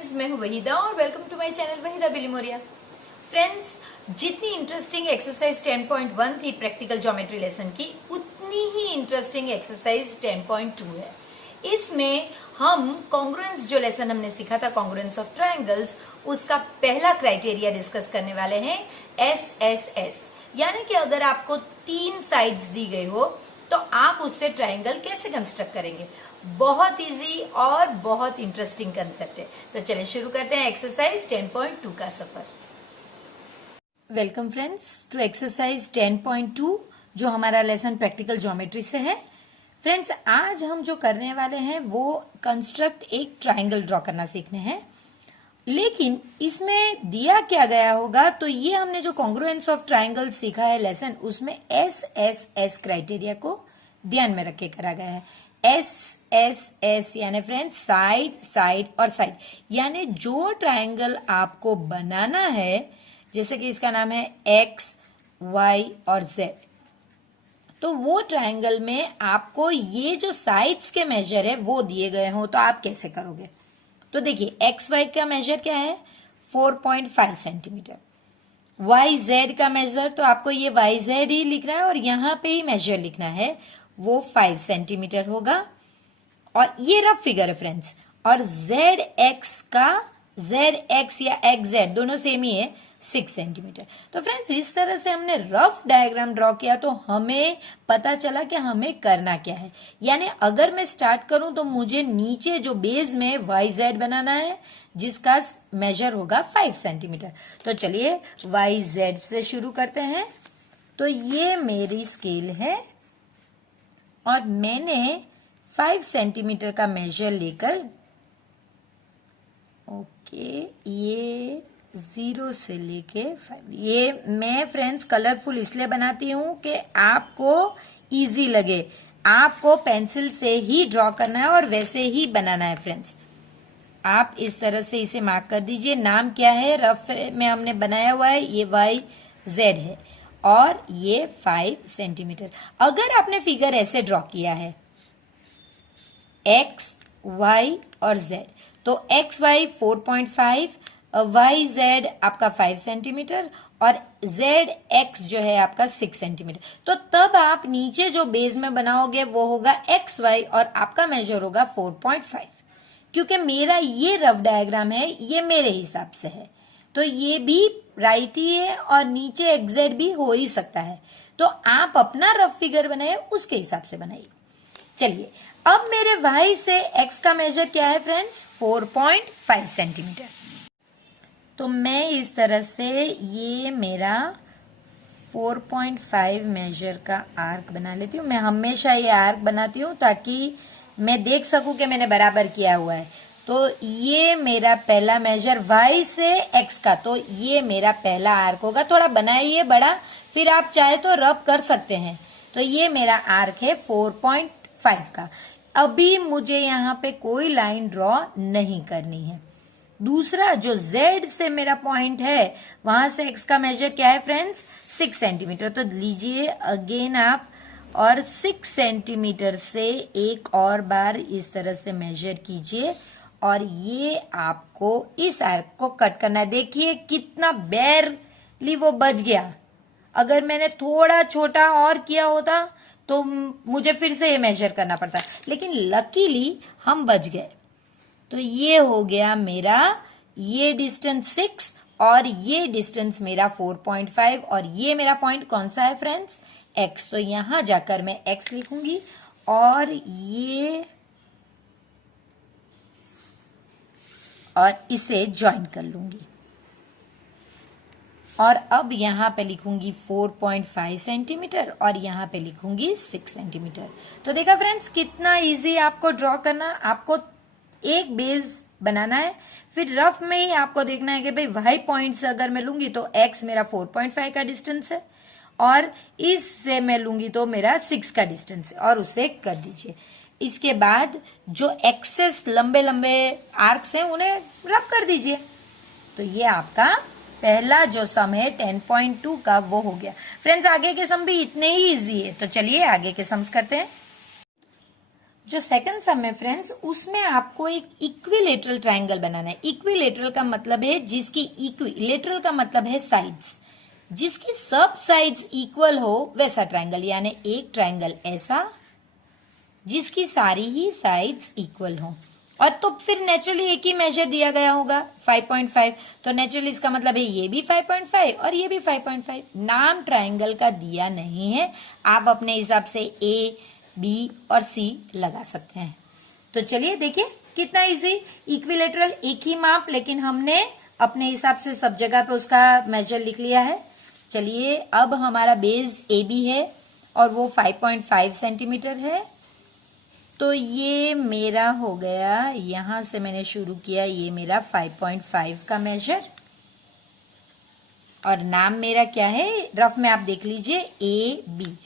Friends, मैं हूं वहीदा और welcome to my channel Waheeda Bilimoria. Friends, जितनी इंटरेस्टिंग एक्सरसाइज 10.1 थी प्रैक्टिकल ज्योमेट्री लेसन की, उतनी ही इंटरेस्टिंग एक्सरसाइज 10.2 है। इसमें हम कॉन्ग्रुएंस जो लेसन हमने सीखा था, कॉन्ग्रुएंस ऑफ ट्रायंगल्स, उसका पहला क्राइटेरिया डिस्कस करने वाले हैं SSS। यानी कि अगर आपको 3 साइड्स दी गई हो तो आप उससे ट्रायंगल कैसे कंस्ट्रक्ट करेंगे। बहुत इजी और बहुत इंटरेस्टिंग कंसेप्ट है। तो चलिए शुरू करते हैं एक्सरसाइज 10.2 का सफर। वेलकम फ्रेंड्स टू एक्सरसाइज 10.2 जो हमारा लेसन प्रैक्टिकल ज्योमेट्री से है। फ्रेंड्स, आज हम जो करने वाले हैं वो कंस्ट्रक्ट एक ट्रायंगल ड्रॉ करना सीखने हैं। लेकिन इसमें दिया क्या गया होगा, तो ये हमने जो कॉन्ग्रुएंस ऑफ ट्रायंगल सीखा है लेसन, उसमें SSS क्राइटेरिया को ध्यान में रख के करा गया है। SSS यानी फ्रेंड्स साइड, साइड और साइड, यानी जो ट्रायंगल आपको बनाना है, जैसे कि इसका नाम है X, Y और Z, तो वो ट्रायंगल में आपको ये जो साइड्स के मेजर है वो दिए गए हो, तो आप कैसे करोगे। तो देखिए, XY का मेजर क्या है 4.5 सेंटीमीटर, YZ का मेजर, तो आपको ये YZ ही लिखना है और यहां पे ही मेजर लिखना है, वो 5 सेंटीमीटर होगा। और ये रफ फिगर है फ्रेंड्स। और ZX का ZX या XZ दोनों सेम ही है, 6 सेंटीमीटर। तो फ्रेंड्स, इस तरह से हमने रफ डायग्राम ड्रॉ किया तो हमें पता चला कि हमें करना क्या है। यानी अगर मैं स्टार्ट करूं तो मुझे नीचे जो बेस में YZ बनाना है, जिसका मेजर होगा 5 सेंटीमीटर। तो चलिए YZ से शुरू करते हैं। तो ये मेरी स्केल है और मैंने 5 सेंटीमीटर का मेजर लेकर, ये 0 से लेके 5, ये मैं फ्रेंड्स कलरफुल इसलिए बनाती हूं कि आपको इजी लगे। आपको पेंसिल से ही ड्रॉ करना है और वैसे ही बनाना है फ्रेंड्स। आप इस तरह से इसे मार्क कर दीजिए। नाम क्या है, रफ में हमने बनाया हुआ है, ये YZ है और ये 5 सेंटीमीटर। अगर आपने फिगर ऐसे ड्रॉ किया है X, Y और Z, तो XY 4.5, YZ आपका 5 सेंटीमीटर और ZX जो है आपका 6 सेंटीमीटर। तो तब आप नीचे जो बेस में बनाओगे वो होगा XY और आपका मेजर होगा 4.5। क्योंकि मेरा ये रफ डायग्राम है, ये मेरे हिसाब से है, तो ये भी राइट ही है और नीचे XZ भी हो ही सकता है। तो आप अपना रफ फिगर बनाए, उसके हिसाब से बनाइए। चलिए, अब मेरे Y से X का मेजर क्या है फ्रेंड्स, 4.5 सेंटीमीटर। तो मैं इस तरह से ये मेरा 4.5 मेजर का आर्क बना लेती हूँ। मैं हमेशा ये आर्क बनाती हूँ ताकि मैं देख सकूं कि मैंने बराबर किया हुआ है। तो ये मेरा पहला मेजर Y से X का, तो ये मेरा पहला आर्क होगा। थोड़ा बनाइए बड़ा, फिर आप चाहे तो रब कर सकते हैं। तो ये मेरा आर्क है 4.5 का। अभी मुझे यहाँ पे कोई लाइन ड्रॉ नहीं करनी है। दूसरा, जो Z से मेरा पॉइंट है, वहां से X का मेजर क्या है फ्रेंड्स, 6 सेंटीमीटर। तो लीजिए अगेन आप, और 6 सेंटीमीटर से एक और बार इस तरह से मेजर कीजिए और ये आपको इस आर्क को कट करना है। देखिए कितना बेरली वो बच गया। अगर मैंने थोड़ा छोटा और किया होता तो मुझे फिर से ये मेजर करना पड़ता, लेकिन लकीली हम बच गए। तो ये हो गया मेरा, ये डिस्टेंस 6 और ये डिस्टेंस मेरा 4.5 और ये मेरा पॉइंट कौन सा है फ्रेंड्स, X। तो यहां जाकर मैं X लिखूंगी और ये, और इसे ज्वाइन कर लूंगी और अब यहां पे लिखूंगी 4.5 सेंटीमीटर और यहां पे लिखूंगी 6 सेंटीमीटर। तो देखा फ्रेंड्स, कितना इजी आपको ड्रॉ करना। आपको एक बेस बनाना है, फिर रफ में ही आपको देखना है कि भाई Y पॉइंट से अगर मैं लूंगी तो X मेरा 4.5 का डिस्टेंस है और इससे मैं लूंगी तो मेरा 6 का डिस्टेंस है, और उसे कर दीजिए। इसके बाद जो एक्सेस लंबे लंबे आर्क्स हैं उन्हें रब कर दीजिए। तो ये आपका पहला जो सम है 10.2 का वो हो गया। फ्रेंड्स, आगे के सम भी इतने ही इजी है। तो चलिए आगे के सम्स करते हैं। जो सेकंड सम है फ्रेंड्स, उसमें आपको एक इक्विलेटरल ट्रायंगल बनाना है। इक्विलेटरल का मतलब है जिसकी इक्विलेटरल का मतलब है साइड्स, जिसकी सब साइड्स इक्वल हो वैसा ट्रायंगल, यानी एक ट्रायंगल ऐसा जिसकी सारी ही साइड्स इक्वल हो। और तो फिर नेचुरली एक ही मेजर दिया गया होगा 5.5, तो नेचुरली इसका मतलब है ये भी 5.5 और ये भी 5.5। नाम ट्रायंगल का दिया नहीं है, आप अपने हिसाब से ए, बी और सी लगा सकते हैं। तो चलिए देखिए कितना इजी, इक्विलेटरल एक ही माप, लेकिन हमने अपने हिसाब से सब जगह पे उसका मेजर लिख लिया है। चलिए अब हमारा बेस ए बी है और वो 5.5 सेंटीमीटर है। तो ये मेरा हो गया, यहां से मैंने शुरू किया, ये मेरा 5.5 का मेजर, और नाम मेरा क्या है, रफ में आप देख लीजिए ए बी।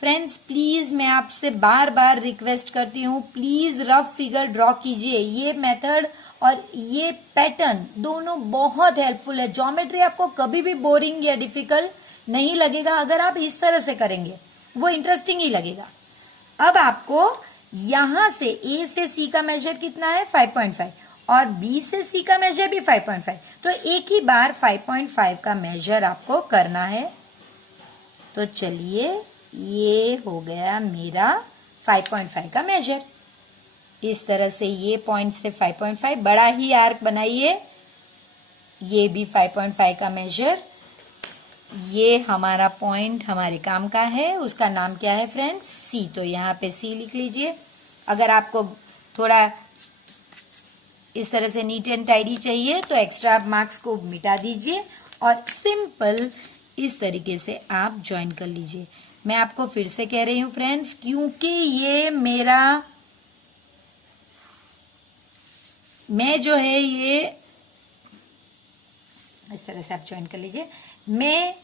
फ्रेंड्स प्लीज मैं आपसे बार बार रिक्वेस्ट करती हूँ, प्लीज रफ फिगर ड्रॉ कीजिए। ये मेथड और ये पैटर्न दोनों बहुत हेल्पफुल है। ज्योमेट्री आपको कभी भी बोरिंग या डिफिकल्ट नहीं लगेगा अगर आप इस तरह से करेंगे, वो इंटरेस्टिंग ही लगेगा। अब आपको यहां से ए से सी का मेजर कितना है 5.5 और बी से सी का मेजर भी 5.5, तो एक ही बार 5.5 का मेजर आपको करना है। तो चलिए ये हो गया मेरा 5.5 का मेजर। इस तरह से ये पॉइंट से 5.5, बड़ा ही आर्क बनाइए, ये भी 5.5 का मेजर। ये हमारा पॉइंट हमारे काम का है, उसका नाम क्या है फ्रेंड्स, सी, तो यहाँ पे सी लिख लीजिए। अगर आपको थोड़ा इस तरह से नीट एंड टाइडी चाहिए तो एक्स्ट्रा मार्क्स को मिटा दीजिए और सिंपल इस तरीके से आप ज्वाइन कर लीजिए। मैं आपको फिर से कह रही हूं फ्रेंड्स, क्योंकि ये मेरा मैं जो है ये इस तरह से आप ज्वाइन कर लीजिए। मैं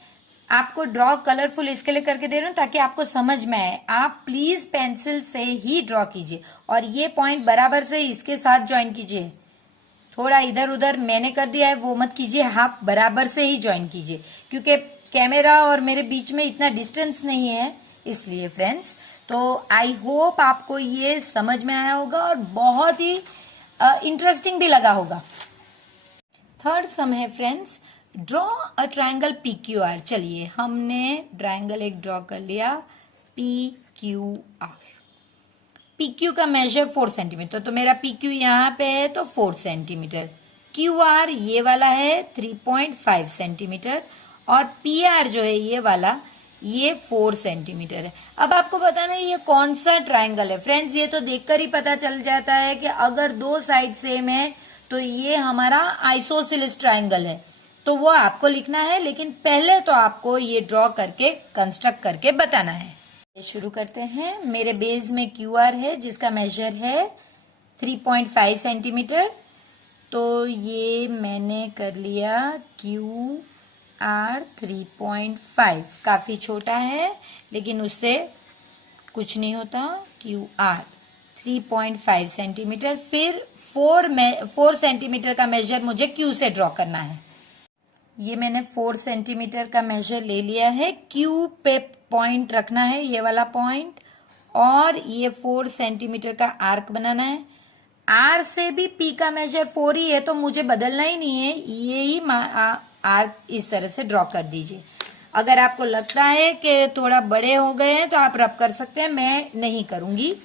आपको ड्रॉ कलरफुल इसके लिए करके दे रही हूं ताकि आपको समझ में आए। आप प्लीज पेंसिल से ही ड्रॉ कीजिए और ये पॉइंट बराबर से इसके साथ ज्वाइन कीजिए। थोड़ा इधर उधर मैंने कर दिया है वो मत कीजिए, आप बराबर से ही ज्वाइन कीजिए, क्योंकि कैमरा और मेरे बीच में इतना डिस्टेंस नहीं है इसलिए फ्रेंड्स। तो आई होप आपको ये समझ में आया होगा और बहुत ही इंटरेस्टिंग भी लगा होगा। थर्ड सम है friends, draw a triangle P Q R. चलिए हमने ट्रायंगल एक ड्रॉ कर लिया P Q R. P Q का मेजर 4 सेंटीमीटर, तो मेरा पी क्यू यहाँ पे है तो 4 सेंटीमीटर। क्यू आर ये वाला है 3.5 सेंटीमीटर और पी आर जो है ये वाला ये 4 सेंटीमीटर है। अब आपको बताना है ये कौन सा ट्रायंगल है फ्रेंड्स। ये तो देखकर ही पता चल जाता है कि अगर दो साइड सेम है तो ये हमारा आइसोसेलेस ट्रायंगल है, तो वो आपको लिखना है, लेकिन पहले तो आपको ये ड्रॉ करके कंस्ट्रक्ट करके बताना है। शुरू करते हैं। मेरे बेस में क्यू आर है जिसका मेजर है 3.5 सेंटीमीटर, तो ये मैंने कर लिया क्यू आर 3.5। काफी छोटा है लेकिन उससे कुछ नहीं होता। क्यू आर 3.5 सेंटीमीटर, फिर 4 सेंटीमीटर का मेजर मुझे क्यू से ड्रॉ करना है। ये मैंने 4 सेंटीमीटर का मेजर ले लिया है। क्यू पे पॉइंट रखना है, ये वाला पॉइंट, और ये 4 सेंटीमीटर का आर्क बनाना है। आर से भी पी का मेजर 4 ही है तो मुझे बदलना ही नहीं है, ये ही आर्क इस तरह से ड्रॉ कर दीजिए। अगर आपको लगता है कि थोड़ा बड़े हो गए हैं तो आप रब कर सकते हैं, मैं नहीं करूंगी।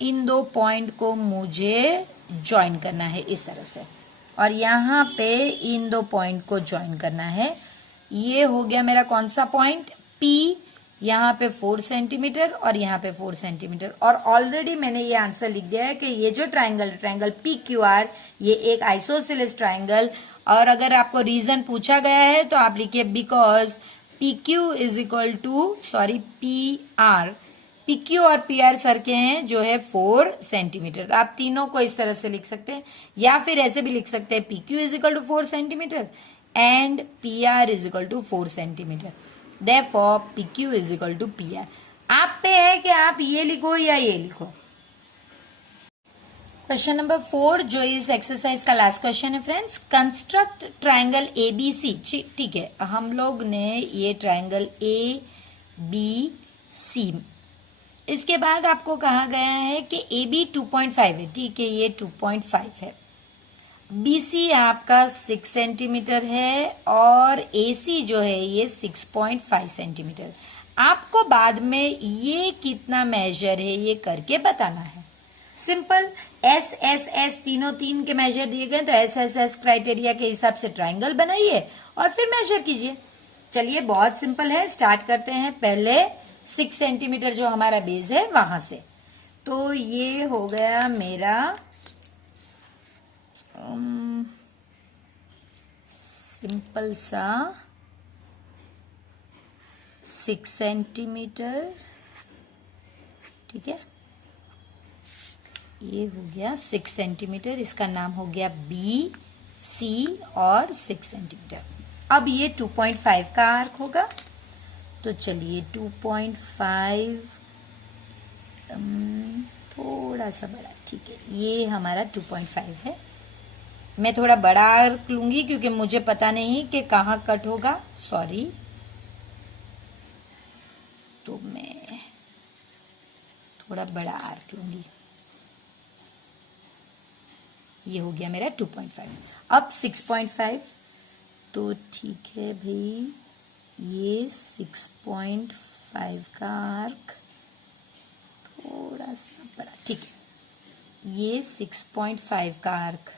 इन दो पॉइंट को मुझे ज्वाइन करना है इस तरह से, और यहाँ पे इन दो पॉइंट को ज्वाइन करना है। ये हो गया मेरा कौन सा पॉइंट, P, यहाँ पे 4 सेंटीमीटर और यहाँ पे 4 सेंटीमीटर। और ऑलरेडी मैंने ये आंसर लिख दिया है कि ये जो ट्रायंगल PQR ये एक आइसोसेलेस ट्रायंगल, और अगर आपको रीजन पूछा गया है तो आप लिखिए because PQ is equal to PR। PQ और PR सर के हैं जो है 4 सेंटीमीटर। तो आप तीनों को इस तरह से लिख सकते हैं, या फिर ऐसे भी लिख सकते हैं PQ is equal to 4 centimetre and PR is equal to 4 centimetre. Therefore PQ is equal to PR। आप पे है कि आप ये लिखो या ये लिखो। क्वेश्चन नंबर 4 जो इस एक्सरसाइज का लास्ट क्वेश्चन है फ्रेंड्स, कंस्ट्रक्ट ट्रायंगल ABC। ठीक है, हम लोग ने ये ट्रायंगल ABC इसके बाद आपको कहा गया है कि ए बी 2.5 है, ठीक है, ये 2.5 है। BC आपका 6 सेंटीमीटर है और AC जो है ये 6.5 सेंटीमीटर। आपको बाद में ये कितना मेजर है ये करके बताना है। सिंपल, S तीनों तीन के मेजर दिए गए, तो S क्राइटेरिया के हिसाब से ट्राइंगल बनाइए और फिर मेजर कीजिए। चलिए, बहुत सिंपल है, स्टार्ट करते हैं। पहले 6 सेंटीमीटर जो हमारा बेस है वहां से, तो ये हो गया मेरा सिंपल सा 6 सेंटीमीटर, ठीक है, ये हो गया 6 सेंटीमीटर, इसका नाम हो गया BC और 6 सेंटीमीटर। अब ये 2.5 का आर्क होगा, तो चलिए 2.5 थोड़ा सा बड़ा, ठीक है, ये हमारा 2.5 है। मैं थोड़ा बड़ा आर्क लूंगी क्योंकि मुझे पता नहीं कि कहाँ कट होगा, सॉरी, तो मैं थोड़ा बड़ा आर्क लूंगी। ये हो गया मेरा 2.5। अब 6.5, तो ठीक है भाई, ये 6.5 का आर्क थोड़ा सा बड़ा, ठीक है, ये 6.5 का आर्क,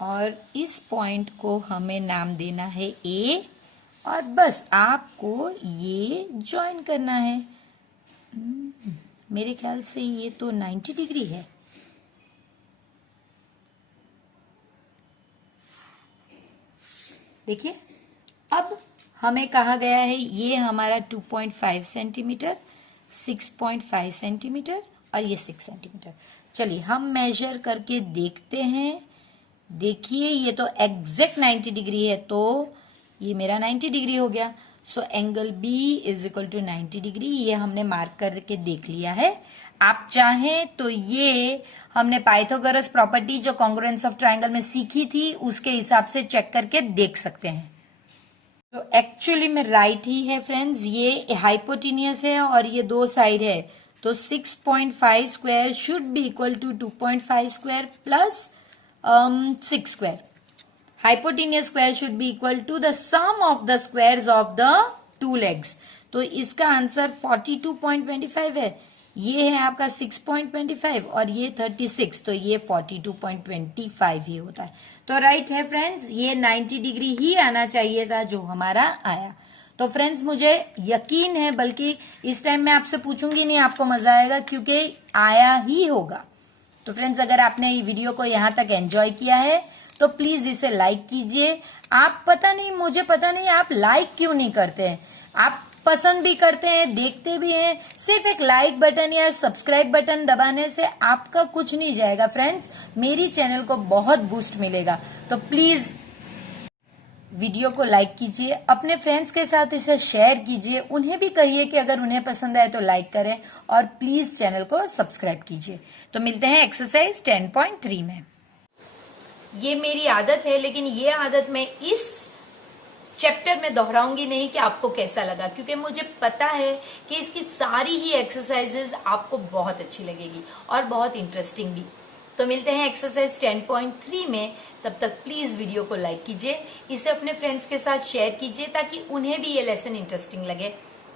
और इस पॉइंट को हमें नाम देना है A, और बस आपको ये ज्वाइन करना है। मेरे ख्याल से ये तो 90 डिग्री है। देखिए, अब हमें कहा गया है ये हमारा 2.5 सेंटीमीटर, 6.5 सेंटीमीटर और ये 6 सेंटीमीटर। चलिए हम मेजर करके देखते हैं। देखिए, ये तो एग्जैक्ट 90 डिग्री है, तो ये मेरा 90 डिग्री हो गया। So angle B is equal to 90 degree, ये हमने मार्क करके देख लिया है। आप चाहें तो ये हमने पाइथागोरस प्रॉपर्टी जो कॉन्ग्रुएंस ऑफ ट्राइंगल में सीखी थी उसके हिसाब से चेक करके देख सकते हैं। तो एक्चुअली में राइट ही है फ्रेंड्स, ये हाइपोटेनियस है और ये दो साइड है, तो 6.5 square should be equal to 2.5 square plus 6 square. Hypotenuse square should be equal to the sum of the squares of the two legs. तो इसका आंसर 42.25 है। ये है आपका 6.25 और ये 36, तो ये 42.25 ही होता है। तो राइट है फ्रेंड्स, ये 90 डिग्री ही आना चाहिए था जो हमारा आया। तो फ्रेंड्स मुझे यकीन है, बल्कि इस टाइम मैं आपसे पूछूंगी नहीं, आपको मजा आएगा क्योंकि आया ही होगा। तो फ्रेंड्स, अगर आपने ये वीडियो को यहाँ तक एंजॉय किया है तो प्लीज इसे लाइक कीजिए। आप पता नहीं, मुझे पता नहीं आप लाइक क्यों नहीं करते हैं। आप पसंद भी करते हैं, देखते भी हैं, सिर्फ एक लाइक बटन या सब्सक्राइब बटन दबाने से आपका कुछ नहीं जाएगा फ्रेंड्स, मेरी चैनल को बहुत बूस्ट मिलेगा। तो प्लीज वीडियो को लाइक कीजिए, अपने फ्रेंड्स के साथ इसे शेयर कीजिए, उन्हें भी कहिए कि अगर उन्हें पसंद आए तो लाइक करें और प्लीज चैनल को सब्सक्राइब कीजिए। तो मिलते हैं एक्सरसाइज 10.3 में। ये मेरी आदत है, लेकिन ये आदत मैं इस चैप्टर में दोहराऊंगी नहीं कि आपको कैसा लगा, क्योंकि मुझे पता है कि इसकी सारी ही एक्सरसाइजेज आपको बहुत अच्छी लगेगी और बहुत इंटरेस्टिंग भी। तो मिलते हैं एक्सरसाइज 10.3 में। तब तक प्लीज वीडियो को लाइक कीजिए, इसे अपने फ्रेंड्स के साथ शेयर कीजिए ताकि उन्हें भी ये लेसन इंटरेस्टिंग लगे,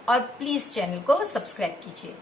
और प्लीज चैनल को सब्सक्राइब कीजिए।